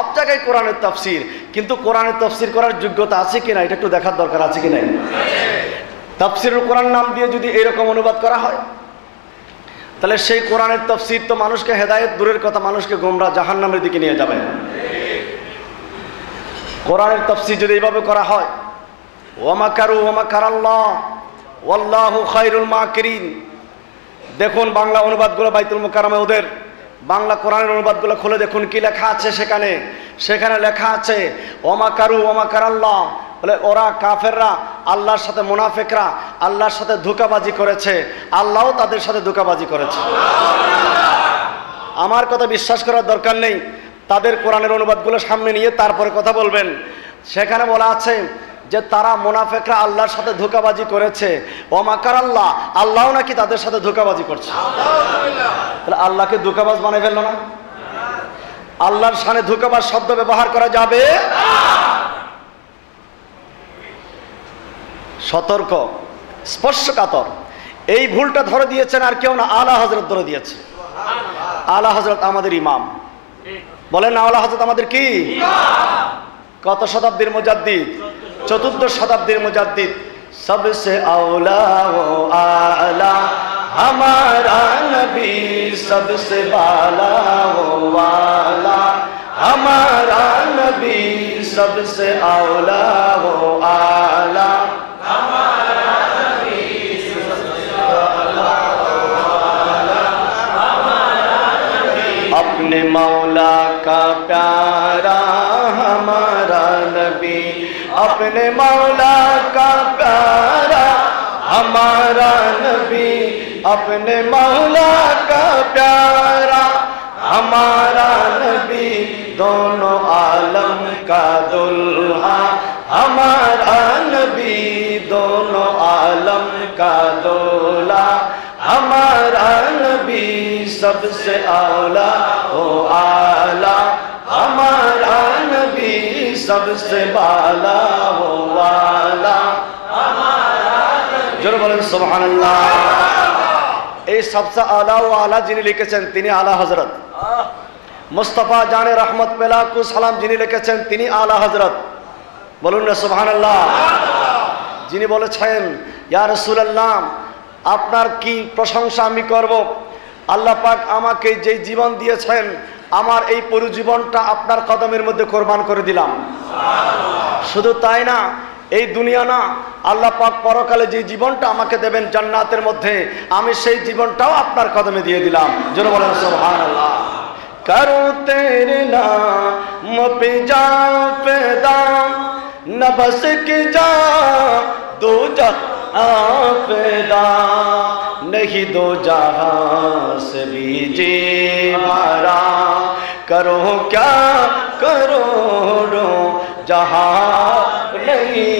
সব জায়গায় কোরআনের তাফসির, কিন্তু কোরআনের তাফসির করার যোগ্যতা আছে কিনা এটা একটু দেখার দরকার আছে কিনা। তাফসিরুল কোরআন নাম দিয়ে যদি এরকম অনুবাদ করা হয়, তাহলে সেই কোরআনের তাফসির তো মানুষকে হেদায়েত দূরের কথা, মানুষকে গোমরাহ জাহান্নামের দিকে নিয়ে যাবে। কোরআনের তাফসির যদি এইভাবে করা হয়, ওয়া মাকারু ওয়া মাকারাল্লাহ ওয়াল্লাহু খায়রুল মাকিরিন। দেখুন বাংলা অনুবাদগুলো বাইতুল মুকাররমে ওদের বাংলা কোরআনের অনুবাদগুলো খুলে দেখুন কি লেখা আছে। সেখানে লেখা আছে ওয়া মাকারু ওয়া মাকারাল্লাহ, বলে ওরা কাফেররা আল্লাহর সাথে, মুনাফিকরা আল্লাহর সাথে ধোঁকাবাজি করেছে, আল্লাহও তাদের সাথে ধোঁকাবাজি করেছে। আমার কথা বিশ্বাস করার দরকার নেই, তাদের কোরআনের অনুবাদগুলো সামনে নিয়ে তারপরে কথা বলবেন। সেখানে বলা আছে যে তারা মুনাফিকরা আল্লাহর সাথে ধোঁকাবাজি করেছে, ওয়া মাকারাল্লাহ, আল্লাহও নাকি তাদের সাথে ধোঁকাবাজি করছে। তাহলে আল্লাহকে ধোঁকাবাজ বানিয়ে ফেললো না? আল্লাহর শানে ধোঁকাবাজ শব্দ ব্যবহার করা যাবে? সতর্ক, স্পর্শকাতর। এই ভুলটা ধরে দিয়েছেন আর কেউ না, আলা হযরত ধরে দিয়েছে। আলা হযরত আমাদের ইমাম, বলেন না আলা হযরত আমাদের কি কত শতাব্দীর মুজাদ্দিদ? চতুর্দশ শতাব্দীর মুজাদ্দিদ। সবসে আওলা ও আলা हमारा नबी, सबसे बाला वो वाला हमारा नबी, सबसे आला वो आला हमारा नबी, सबसे आला वो आला हमारा नबी। अपने मौला का प्यारा हमारा नबी, अपने मौला का प्यारा हमारा नबी, अपने मौला का प्यारा हमारा नबी, दोनों आलम का दुल्हा हमारा नबी, दोनों आलम का दूल्हा हमारा नबी, सबसे आला ओ आला हमारा नबी, सबसे बाला ओ वाला हमारा नबी। जोर बोलें सुभानअल्लाह। এই সবসে আলা ও আলা যিনি লিখেছেন তিনি আলা হযরত। মুস্তাফা জানে রহমত পেলাকু সালাম যিনি লিখেছেন তিনি আলা হযরত। বলুন না সুবহানাল্লাহ। যিনি বলেছেন ইয়া রাসূলুল্লাহ আপনার কি প্রশংসা আমি করব, আল্লাহ পাক আমাকে যে জীবন দিয়েছেন আমার এই পুরো জীবনটা আপনার কদমের মধ্যে কোরবান করে দিলাম। শুধু তাই না, এই দুনিয়া না, আল্লাহ পাক পরকালে যে জীবনটা আমাকে দেবেন জান্নাতের মধ্যে, আমি সেই জীবনটাও আপনার কদমে দিয়ে দিলাম। জোরে বলেন সুবহানাল্লাহ। করো তেরে নাম পে যা পেদা, না বস কি যা দো জাহাं পেদা, नहीं दो जहां से भी जी भरा, करो क्या करोड़ों जहां नहीं,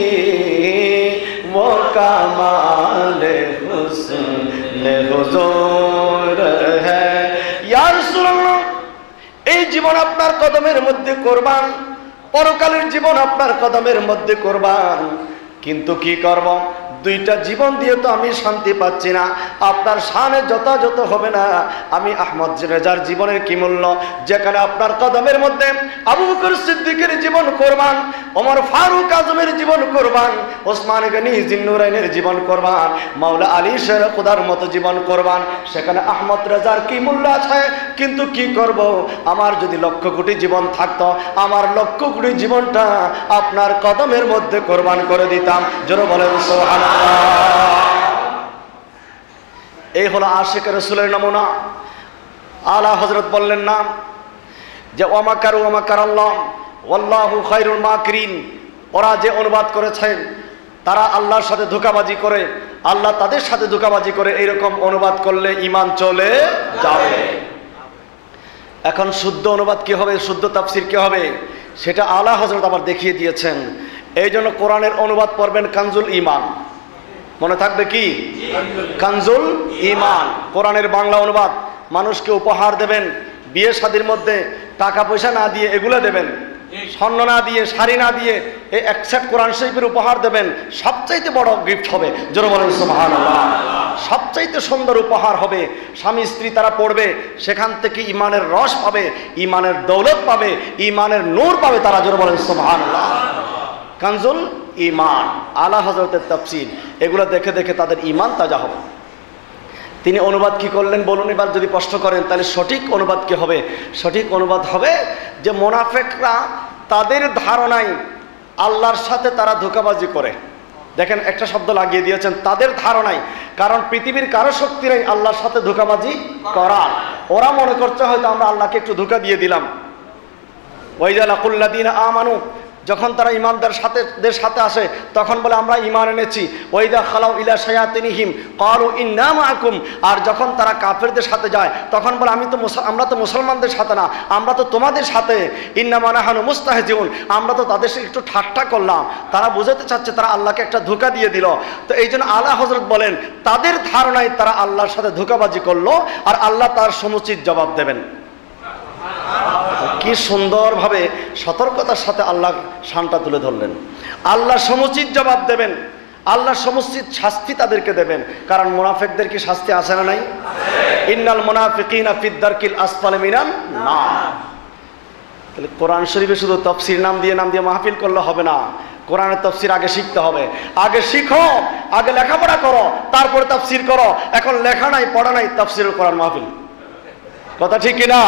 वो कमाल हुस्न हुजूर है। या রাসূলুল্লাহ এই জীবন আপনার কদমের মধ্যে কোরবান, পরকালের জীবন আপনার কদমের মধ্যে কোরবান, কিন্তু কি করব, দুইটা জীবন দিয়ে তো আমি শান্তি পাচ্ছি না, আপনার শানে যথাযথ হবে না। আমি আহমদ রেজার জীবনের কি মূল্য, যেখানে আপনার কদমের মধ্যে আবু বকর সিদ্দিকের জীবন কোরবান, ওমর ফারুক আজমের জীবন কোরবান, ওসমান গনি জিন্নুরাইনের জীবন কোরবান, মাওলা আলী শের খুদার মতো জীবন কোরবান, সেখানে আহমদ রেজার কি মূল্য আছে। কিন্তু কি করব, আমার যদি লক্ষ কোটি জীবন থাকতো, আমার লক্ষ কোটি জীবনটা আপনার কদমের মধ্যে কোরবান করে দিতাম। জোরে বলেন সুবহানাল্লাহ। এই হলো আশিক রাসূলের নমুনা। আলা হযরত বললেন না যে ওয়া মাকারু ওয়া মাকারাল্লাহ ওয়াল্লাহু খায়রুল মাকিরিন। ওরা যে অনুবাদ করেছেন তারা আল্লাহর সাথে ধোঁকাবাজি করে, আল্লাহ তাদের সাথে ধোঁকাবাজি করে, এইরকম অনুবাদ করলে ঈমান চলে যাবে। এখন শুদ্ধ অনুবাদ কি হবে, শুদ্ধ তাফসীর কি হবে, সেটা আলা হযরত আবার দেখিয়ে দিয়েছেন। এই জন্য কোরআনের অনুবাদ পড়বেন কানজুল ঈমান। মনে থাকবে কি? কানজুল ঈমান। কোরআনের বাংলা অনুবাদ মানুষকে উপহার দেবেন, বিয়ে শাদীর মধ্যে টাকা পয়সা না দিয়ে এগুলো দেবেন, স্বর্ণ না দিয়ে, শাড়ি না দিয়ে এই এক সেট কোরআন শরীফের উপহার দেবেন, সবচাইতে বড় গিফট হবে। জোরে বলেন সুবহানাল্লাহ। সবচাইতে সুন্দর উপহার হবে। স্বামী স্ত্রী তারা পড়বে, সেখান থেকে ইমানের রস পাবে, ইমানের দৌলত পাবে, ইমানের নূর পাবে তারা। জোরে বলেন সুবহানাল্লাহ। কানজুল ইমান, আলা হযরতের তাফসীর, এগুলো দেখে দেখে তাদের ইমান তাজা হবে। তিনি অনুবাদ কি করলেন বলুন এবার? যদি প্রশ্ন করেন তাহলে সঠিক অনুবাদ কি হবে? সঠিক অনুবাদ হবে যে মুনাফিকরা তাদের ধারণায় আল্লাহর সাথে তারা ধোঁকাবাজি করে। দেখেন একটা শব্দ লাগিয়ে দিয়েছেন, তাদের ধারণায়। কারণ পৃথিবীর কারো শক্তি নেই আল্লাহর সাথে ধোঁকাবাজি করার। ওরা মনে করছে হয়তো আমরা আল্লাহকে একটু ধোঁকা দিয়ে দিলাম। ওয়াইজা লাকুল্লাযীনা আমানু, যখন তারা ইমানদারদের সাথে আসে তখন বলে আমরা ঈমান এনেছি। ওয়াইদা খালাউ ইলা শায়াতিনহিম ক্বালু ইন্না মাআকুম, আর যখন তারা কাফেরদের সাথে যায় তখন বলে আমরা তো মুসলমানদের সাথে না, আমরা তো তোমাদের সাথে। ইন্নামা নাহানু মুস্তাহজিউন, আমরা তো তাদের সাথে একটু ঠাট্টা করলাম। তারা বোঝাতে চাচ্ছে তারা আল্লাহকে একটা ধোঁকা দিয়ে দিল। তো এই জন্য আলা হযরত বলেন তাদের ধারণায় তারা আল্লাহর সাথে ধোঁকাবাজি করলো, আর আল্লাহ তার সমুচিত জবাব দেবেন। কি সুন্দরভাবে সতর্কতার সাথে আল্লাহ শানটা তুলে ধরলেন। আল্লাহ সমুচিত জবাব দেবেন, আল্লাহ সমুচিত শাস্তি তাদেরকে দেবেন। কারণ মুনাফিকদের কি শাস্তি আছে না নাই? ইন্নাল মুনাফিকিনা ফিদ দারকিল আসফালি মিনান নার। তাহলে কোরআন শরীফে শুধু তাফসীর নাম দিয়ে মাহফিল করলে হবে না। কোরআনের তাফসীর আগে শিখতে হবে। আগে শিখো, আগে লেখাপড়া করো, তারপরে তাফসীর করো। এখন লেখা নাই, পড়া নাই, তাফসীরুল কোরআন মাহফিল। কথা ঠিক কিনা?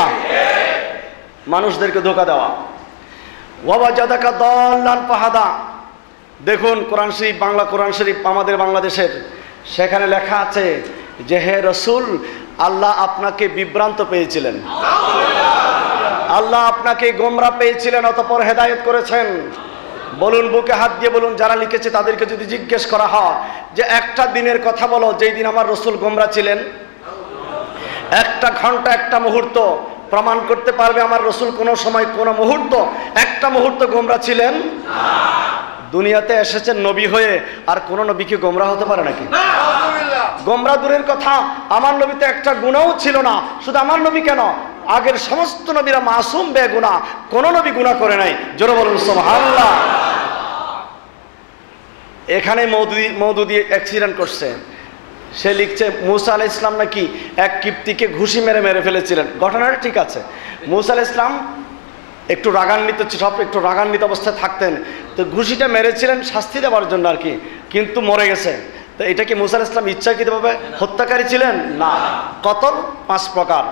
মানুষদেরকে ধোঁকা দেওয়া। ওয়াজাদাকা দাল্লান ফাহাদা, দেখুন কোরআন শরীফ, বাংলা কোরআন শরীফ আমাদের বাংলাদেশের, সেখানে লেখা আছে যে হে রাসূল, আল্লাহ আপনাকে বিভ্রান্ত পেয়েছিলেন, আল্লাহ আপনাকে গোমরা পেয়েছিলেন, অতঃপর হেদায়েত করেছেন। বলুন, বুকে হাত দিয়ে বলুন, যারা লিখেছে তাদেরকে যদি জিজ্ঞেস করা হয় যে একটা দিনের কথা বলো যেই দিন আমার রাসূল গোমরা ছিলেন, একটা ঘন্টা, একটা মুহূর্ত প্রমাণ করতে পারবে আমার রাসূল কোনো সময় কোনো মুহূর্ত, একটা মুহূর্ত গোমরা ছিলেন? দুনিয়াতে এসেছেন নবী হয়ে, আর কোন নবী কি গোমরা হতে পারে নাকি? গোমরা দূরের কথা, আমার নবীতে একটা গুনাহও ছিল না। শুধু আমার নবী কেন, আগের সমস্ত নবীরা মাসুম, বেগুনাহ, কোন নবী গুনাহ করে নাই। জোরে বলুন সুবহানাল্লাহ। এখানে মওদুদি অ্যাক্সিডেন্ট করছে, সে লিখছে মুসা আলাইহিস সালাম নাকি এক কিপ্তিকে ঘুষি মেরে ফেলেছিলেন। ঘটনাটা ঠিক আছে। মুসা আলাইহিস সালাম একটু রাগান্বিত, সব একটু রাগান্বিত অবস্থায় থাকতেন, তো ঘুষিটা মেরেছিলেন শাস্তি দেওয়ার জন্য আর কি, কিন্তু মরে গেছে। তো এটা কি মুসা আলাইহিস সালাম ইচ্ছাকৃতভাবে হত্যাকারী ছিলেন? না। কতল 5 প্রকার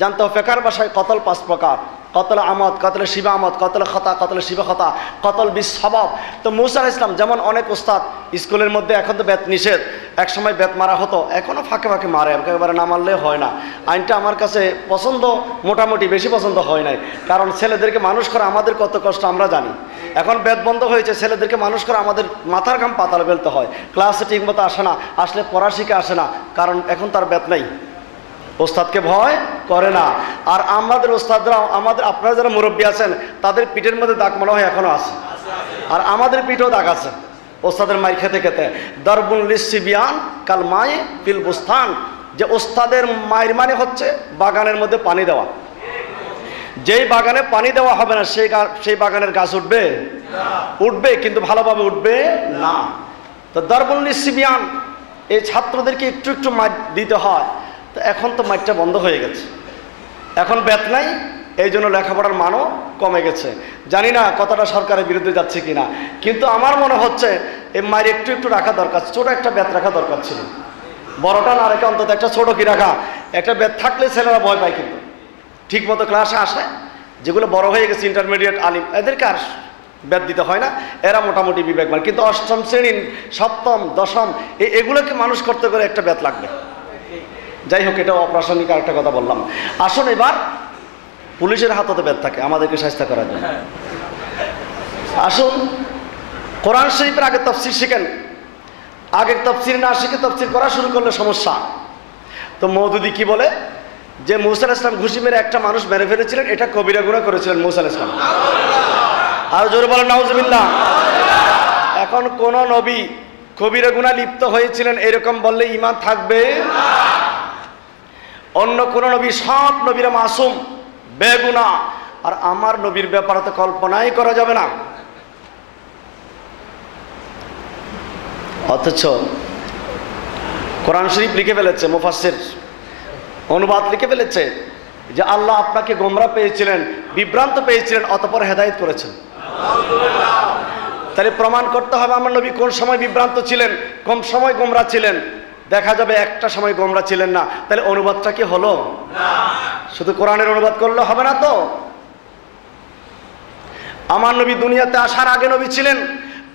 জানতে হবে। ফেকার ভাষায় কতল 5 প্রকার: কতল আমদ, কতল শিবা আমদ, কতল খতা, কতল শিবা খতা, কতল বিসবাব। তো মুসা আলাইহিস সালাম যেমন অনেক ওস্তাদ স্কুলের মধ্যে, এখন তো বেত নিষেধ, এক সময় বেত মারা হতো, এখনো ফাঁকে ফাঁকে মারে, একেবারে না মারলে হয় না। আইনটা আমার কাছে পছন্দ, মোটামুটি বেশি পছন্দ হয় নাই। কারণ ছেলেদেরকে মানুষ করা আমাদের কত কষ্ট আমরা জানি। এখন বেত বন্ধ হয়েছে, ছেলেদেরকে মানুষ করা আমাদের মাথার ঘাম পাতাল ফেলতে হয়। ক্লাসে ঠিক মতো আসে না, আসলে পড়া শিখে আসে না, কারণ এখন তার বেত নাই, ওস্তাদকে ভয় করে না। আর আমাদের ওস্তাদরা, আপনারা যারা মুরব্বী আছেন তাদের পিঠের মধ্যে দাগ মনে হয় এখনো আছে, আর আমাদের পিঠেও দাগ আছে ওস্তাদের মাই খেতে খেতে। দরবুল লিসসিবিয়ান কাল মায়ে ফিল বুস্তান, যে ওস্তাদের মায়ের মানে হচ্ছে বাগানের মধ্যে পানি দেওয়া। যেই বাগানে পানি দেওয়া হবে না সেই বাগানের গাছ উঠবে কিন্তু ভালোভাবে উঠবে না। তো দরবুল লিসসিবিয়ান, এই ছাত্রদেরকে একটু একটু মার দিতে হয়। তো এখন তো মাইটটা বন্ধ হয়ে গেছে, এখন বেত নাই, এই জন্য লেখাপড়ার মানও কমে গেছে। জানি না কতটা সরকারের বিরুদ্ধে যাচ্ছে কিনা, কিন্তু আমার মনে হচ্ছে এই মায়ের একটু একটু রাখা দরকার, ছোট একটা বেত রাখা দরকার ছিল। বড়টা না রেখে অন্তত একটা ছোট কি রাখা, একটা বেত থাকলে ছেলেরা ভয় পায়, কিন্তু ঠিক মতো ক্লাসে আসে। যেগুলো বড় হয়ে গেছে, ইন্টারমিডিয়েট আলিম, এদেরকে আর বেত দিতে হয় না, এরা মোটামুটি বিবেকবান। কিন্তু অষ্টম শ্রেণী, সপ্তম, দশম এগুলোকে মানুষ করতে করে একটা বেত লাগবে। যাই হোক, এটা অপ্রাসঙ্গিক আরেকটা কথা বললাম। আসুন এবার পুলিশের হাতে বেত থাকে আমাদেরকে শাস্তি করার জন্য। আসুন কোরআন শরীফের আগে তাফসীর শিখেন। আগে তাফসীর না শিখে তাফসীর করা শুরু করলে সমস্যা। তো মওদুদি কি বলে যে মুসা আলাইহিস সালাম ঘুষি মেরে একটা মানুষ মেরে ফেলেছিলেন, এটা কবিরা গুনাহ করেছিলেন মুসা আলাইহিস সালাম। আর জোরে বলেন নাউজুবিল্লাহ। এখন কোন নবী কবিরা গুনাহ লিপ্ত হয়েছিলেন এরকম বললে ঈমান থাকবে? অন্য কোন নবী, সব নবীরা মাসুম, বেগুনাহ, আর আমার নবীর ব্যাপারে তো কল্পনাই করা যাবে না। অথচ কোরআন শরীফ লিখে ফেলেছে, মুফাসসির অনুবাদ লিখে ফেলেছে যে আল্লাহ আপনাকে গোমরা পেয়েছিলেন, বিভ্রান্ত পেয়েছিলেন, অতঃপর হেদায়েত করেছেন। তাহলে প্রমাণ করতে হবে আমার নবী কোন সময় বিভ্রান্ত ছিলেন, কোন সময় গোমরা ছিলেন। দেখা যাবে একটা সময় গোমরা ছিলেন না, তাহলে অনুবাদটা কি হলো না? শুধু কোরআনের অনুবাদ করলে হবে না তো। আমার নবী দুনিয়াতে আসার আগে নবী ছিলেন।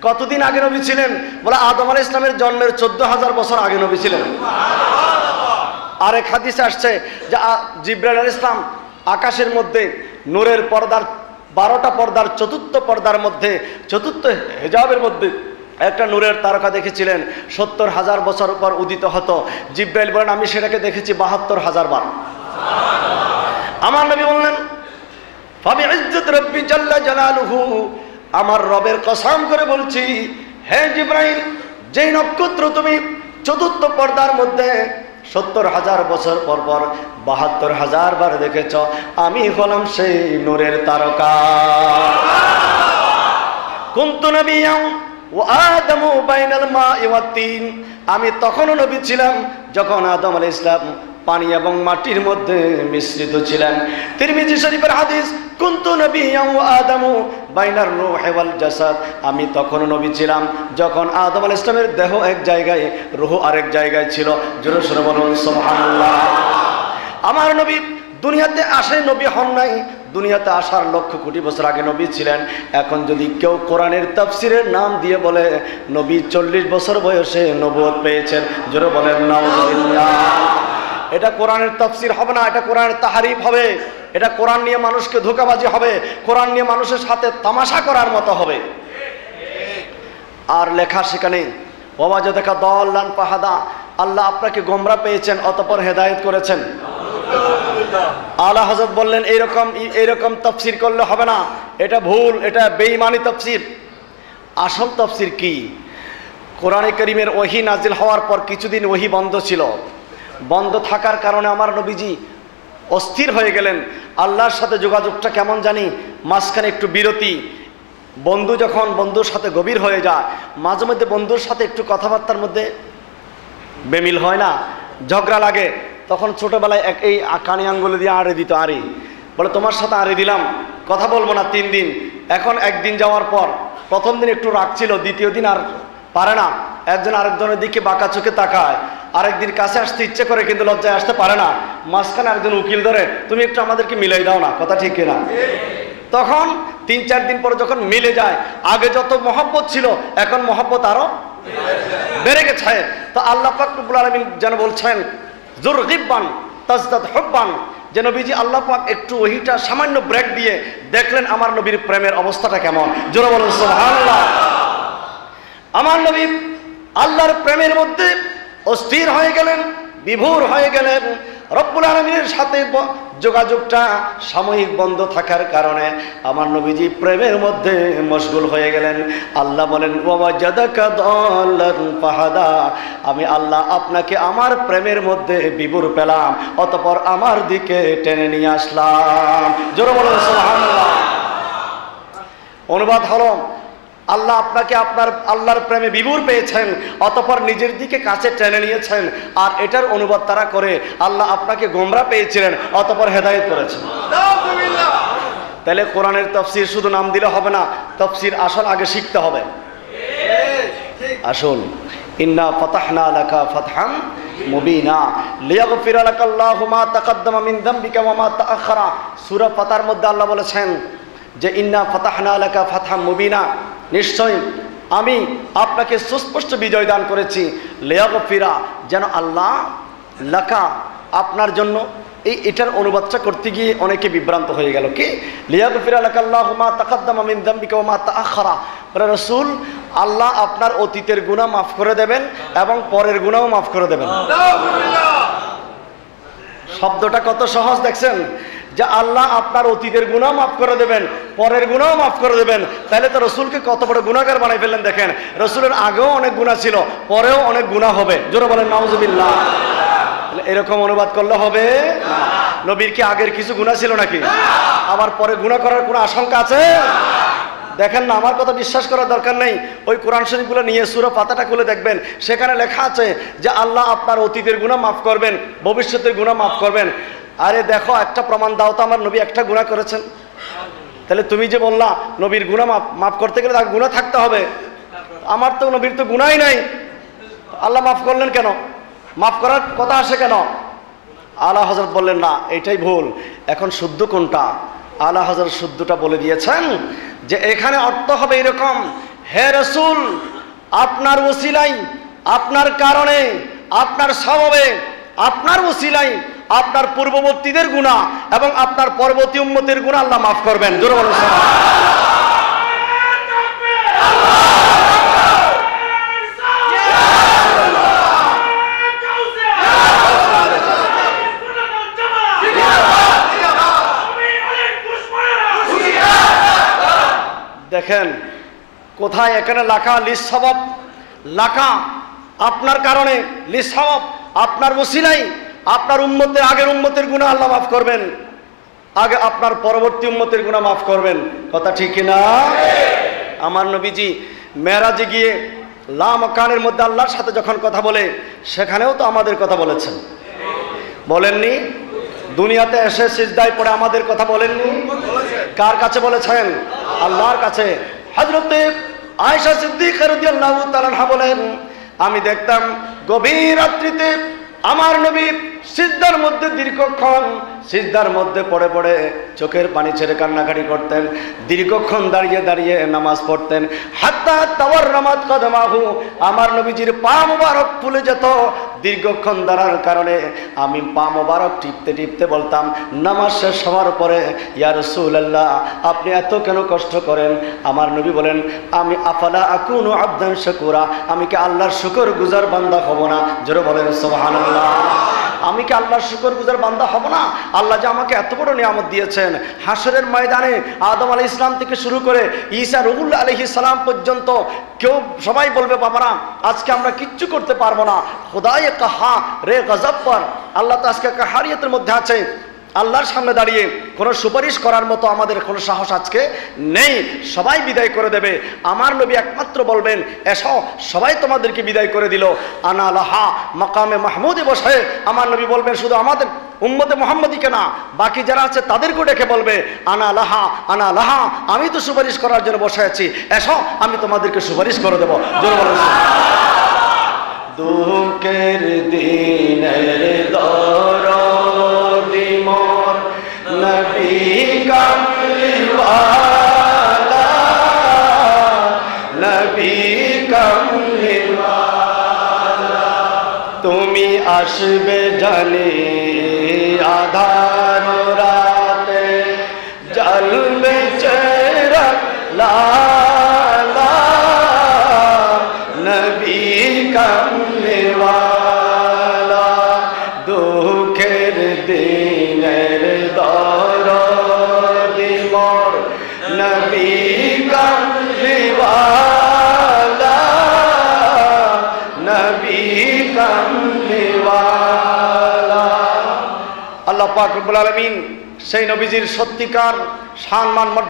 কতদিন আগে নবী ছিলেন? বলে আদম আলাইহিস সালামের জন্মের 14,000 বছর আগে নবী ছিলেন। আরেক হাদিসে আসছে যে জিবরাইল আলাইহিস সালাম আকাশের মধ্যে নূরের পর্দার 12টা পর্দার চতুর্থ পর্দার মধ্যে, চতুর্থ হিজাবের মধ্যে একটা নূরের তারকা দেখেছিলেন, 70,000 বছর পর উদিত হতো। জিবরাইল বলেন আমি সেটাকে দেখেছি 72,000 বার। আমার নবী বললেন ফাবিইজ্জত রাব্বি জাল্লা জালালুহু, আমার রবের কসম করে বলছি হে জিবরাইল, যেই নক্ষত্র তুমি চতুর্থ পর্দার মধ্যে 70,000 বছর পর পর 72,000 বার দেখেছ, আমি হলাম সেই নূরের তারকা। কুনতু নবিয়্যান ওয়া আদামু বাইনাল মা'i ওয়াত তিন, আমি তখনও নবী ছিলাম যখন আদম আলাইহিস সালাম পানি এবং মাটির মধ্যে মিশ্রিত ছিলেন। তিরমিজি শরীফের হাদিস, কুনতু নবিয়্যান ওয়া আদামু বাইনার রূহি ওয়াল জাসাদ, আমি তখনও নবী ছিলাম যখন আদম আলাইহিস সালামের দেহ এক জায়গায়, রূহ আরেক জায়গায় ছিল। জোরে সোরে বলুন সুবহানাল্লাহ। আমার নবী দুনিয়াতে আসে নবী হন নাই, দুনিয়াতে আসার লক্ষ কোটি বছর আগে নবী ছিলেন। এখন যদি কেউ কোরআনের তাফসিরের নাম দিয়ে বলে নবী 40 বছর বয়সে নবুয়ত পেয়েছেন, জোরে বলেন নাউযুবিল্লাহ। এটা কোরআনের তাফসির হবে না, এটা কোরআনের তাহরিফ হবে। এটা কোরআন নিয়ে মানুষকে ধোঁকাবাজি হবে, কোরআন নিয়ে মানুষের সাথে তামাশা করার মতো হবে। আর লেখা সেখানে ওয়াজাদাকা দাল্লান ফাহাদা, আল্লাহ আপনাকে গোমরা পেয়েছেন অতঃপর হেদায়েত করেছেন। আলা হযরত বললেন এইরকম তাফসির করলে হবে না, এটা ভুল, এটা বেঈমানি তাফসির। আসল তাফসির কি? কোরআনে কারীমের ওহী নাজিল হওয়ার পর কিছুদিন ওহী বন্ধ ছিল। বন্ধ থাকার কারণে আমার নবীজি অস্থির হয়ে গেলেন। আল্লাহর সাথে যোগাযোগটা কেমন জানি, মাঝখানে একটু বিরতি। বন্ধু যখন বন্ধুর সাথে গভীর হয়ে যায়, মাঝে মধ্যে বন্ধুর সাথে একটু কথাবার্তার মধ্যে বেমিল হয় না, ঝগড়া লাগে, তখন ছোটবেলায় এই কানি আঙ্গুলে দিয়ে আড়ে দিত, আড়ি বলে তোমার সাথে আড়ে দিলাম, কথা বলবো না 3 দিন। এখন একদিন যাওয়ার পর, প্রথম দিন একটু রাগ ছিল, দ্বিতীয় দিন আর পারে না, একজন আরেকজনের দিকে বাঁকা চোখে তাকায়। আরেকদিন কাছে আসতে ইচ্ছে করে কিন্তু লজ্জায় আসতে পারে না। মাঝখানে একজন উকিল ধরে, তুমি একটু আমাদেরকে মিলাই দাও না, কথা ঠিক কিনা? তখন 3-4 দিন পরে যখন মিলে যায়, আগে যত মহব্বত ছিল এখন মহব্বত আরো বেড়ে গেছে। তো আল্লাহ পাক রব্বুল আলামিন যেন বলছেন জুর গিব্বান তাজদাদ হুব্বান, যে নবীজি আল্লাহ পাক একটু ওহিটা সামান্য ব্রেক দিয়ে দেখলেন আমার নবীর প্রেমের অবস্থাটা কেমন। জোরে বলুন সুবহানাল্লাহ। আমার নবী আল্লাহর প্রেমের মধ্যে অস্থির হয়ে গেলেন, বিভোর হয়ে গেলেন। রব্বুল আলামিনের সাথে যোগাযোগটা সাময়িক বন্ধ থাকার কারণে আমার নবীজি প্রেমের মধ্যে মশগুল হয়ে গেলেন। আল্লাহ বলেন ওয়াজাদাকা দাল্লান ফাহাদা, আমি আল্লাহ আপনাকে আমার প্রেমের মধ্যে বিভোর পেলাম, অতঃপর আমার দিকে টেনে নিয়ে আসলাম। জোরে বলুন সুবহানাল্লাহ। অনুবাদ হলো আল্লাহ আপনাকে আপনার আল্লাহর প্রেমে বিভোর পেয়েছেন, অতঃপর নিজের দিকে কাছে টেনে নিয়েছেন। আর এটার অনুবাদ তারা করে আল্লাহ আপনাকে গোমরা পেয়েছিলেন, অতঃপর হেদায়েত করেছেন। তাহলে কোরআনের তাফসির শুধু নাম দিলে হবে না, তাফসির আসল আগে শিখতে হবে। আসুন, ইন্না ফাতাহনা লাকা ফাতহান মুবিনা লিয়াগফিরা লাকাল্লাহু মা তাকাদ্দামা মিন যামবিকা ওয়া মা তাআখারা। সূরা ফাতার মধ্যে আল্লাহ বলেছেন যে ইন্না ফাতাহনা লাকা ফাতহান মুবিনা, নিশ্চয় আমি আপনাকে সুস্পষ্ট বিজয় দান করেছি। লিয়াগফিরা, যেন আল্লাহ, লাকা আপনার জন্য। এটার অনুবাদটা করতে গিয়ে অনেকে বিভ্রান্ত হয়ে গেল। কি লিয়াগফিরা লাকাল্লাহু মা তাকাদ্দামা মিন যামবিকা ওয়া মা তাআখারা, রাসূল আল্লাহ আপনার অতীতের গুনাহ মাফ করে দেবেন এবং পরের গুনাহও মাফ করে দেবেন। শব্দটা কত সহজ দেখছেন, যে আল্লাহ আপনার অতীতের গুনাহ মাফ করে দেবেন, পরের গুনাহ মাফ করে দেবেন। তাহলে তো রসুলকে কত বড় গুনাহগার বানাই ফেললেন। দেখেন, রসুলের আগেও অনেক গুনাহ ছিল, পরেও অনেক গুনাহ হবে। জোরে বলেন নাউযুবিল্লাহ। এরকম অনুবাদ করলে হবে নবীর কি আগের কিছু গুনাহ ছিল নাকি? আবার পরে গুনাহ করার কোনো আশঙ্কা আছে? দেখেন না, আমার কথা বিশ্বাস করার দরকার নেই। ওই কোরআন শরীফগুলো নিয়ে সূরা পাতাটা খুলে দেখবেন, সেখানে লেখা আছে যে আল্লাহ আপনার অতীতের গুনাহ মাফ করবেন, ভবিষ্যতের গুনাহ মাফ করবেন। আরে দেখো, একটা প্রমাণ দাও তো আমার নবী একটা গুনাহ করেছেন। তাহলে তুমি যে বললা নবীর গুনাহ মাফ করতে গেলে তার গুনাহ থাকতে হবে, আমার তো নবীর তো গুনাহই নাই, আল্লাহ মাফ করলেন কেন? মাফ করার কথা আসে কেন? আলা হযরত বললেন না, এটাই ভুল। এখন শুদ্ধ কোনটা? আলা হযরত শুদ্ধটা বলে দিয়েছেন যে এখানে অর্থ হবে এরকম, হে রাসূল, আপনার ওসিলাই, আপনার কারণে, আপনার সওয়াবে, আপনার ওসিলাই আপনার পূর্ববর্তীদের গুনাহ এবং আপনার পরবর্তী উম্মতের গুনাহ আল্লাহ মাফ করবেন। জোরে বলুন দেখেন কোথায় এখানে লেখা লিসওয়াব, লেখা আপনার কারণে, লিসওয়াব আপনার ওসিলাই আপনার উম্মতের, আগের উম্মতের গুনাহ আল্লাহ মাফ করবেন, আগে আপনার পরবর্তী উম্মতের গুনাহ মাফ করবেন। কথা ঠিক না? আমার নবীজি মেরাজে গিয়ে লা মাকানের মধ্যে আল্লাহর সাথে যখন কথা বলে, সেখানেও তো আমাদের কথা বলেছেন, বলেননি? দুনিয়াতে এসে সিজদায় পড়ে আমাদের কথা বলেননি? কার কাছে বলেছেন? আল্লাহর কাছে। হযরতে আয়েশা সিদ্দিকা রাদিয়াল্লাহু তাআলা আনহা বলেন, আমি দেখতাম গভীর রাত্রিতে আমার নবী সিজদার মধ্যে দীর্ঘক্ষণ সিজদার মধ্যে পড়ে পড়ে চোখের পানি ছেড়ে কান্নাকাটি করতেন, দীর্ঘক্ষণ দাঁড়িয়ে দাঁড়িয়ে নামাজ পড়তেন। হাত্তা তাওয়াররামাত কদমাহু, আমার নবীজির পা মোবারক ফুলে যেত দীর্ঘক্ষণ দাঁড়ার কারণে। আমি পা মোবারক টিপতে টিপতে বলতাম নামাজ শেষ হওয়ার পরে, ইয়া রাসূলুল্লাহ আপনি এত কেন কষ্ট করেন? আমার নবী বলেন, আমি আফালা আকুনু আবদান শাকুরা, আমি কি আল্লাহর শুকরগুজার বান্দা হব না? জোরে বলেন সুবহানাল্লাহ। আমি কি আল্লাহর শুকরগুজার বান্দা হব না? আল্লাহ যে আমাকে এত বড় নিয়ামত দিয়েছেন, হাসরের ময়দানে আদম আলাইহিস সালাম থেকে শুরু করে ঈসা রুহুল আলাইহিস সালাম পর্যন্ত কেউ সবাই বলবে বাবারা আজকে আমরা কিচ্ছু করতে পারবো না, খুদায়ে কাহ্হার রে গজব পর। আল্লাহ তো আজকে কাহারিয়তের মধ্যে আছে, আল্লাহর সামনে দাঁড়িয়ে কোনো সুপারিশ করার মতো আমাদের কোনো সাহস আজকে নেই, সবাই বিদায় করে দেবে। আমার নবী একমাত্র বলবেন এসো, সবাই তোমাদেরকে বিদায় করে দিল। আনা লাহা মাকামে মাহমুদে বসে আমার নবী বলবেন শুধু আমাদের উম্মতে মুহাম্মদীকে না, বাকি যারা আছে তাদেরকেও ডেকে বলবে আনা লাহা, আনা লাহা, আমি তো সুপারিশ করার জন্য বসে আছি, এসো আমি তোমাদেরকে সুপারিশ করে দেবো। জোরে বলুন দুঃখের দিনের দরদি মোর নবী কামলিওয়ালা, নবী কামলিওয়ালা, তুমি আসবে জানি আধার রাতে, জ্বলবে চেহারা লালা, নবী কামলিওয়ালা, দুঃখের দিনের দরদি মোর নবী কামলিওয়ালা, নবী কামলিওয়ালা। আল্লাহ পাক রব্বুল আলামিন সেই নবীজির সত্যিকার সম্মান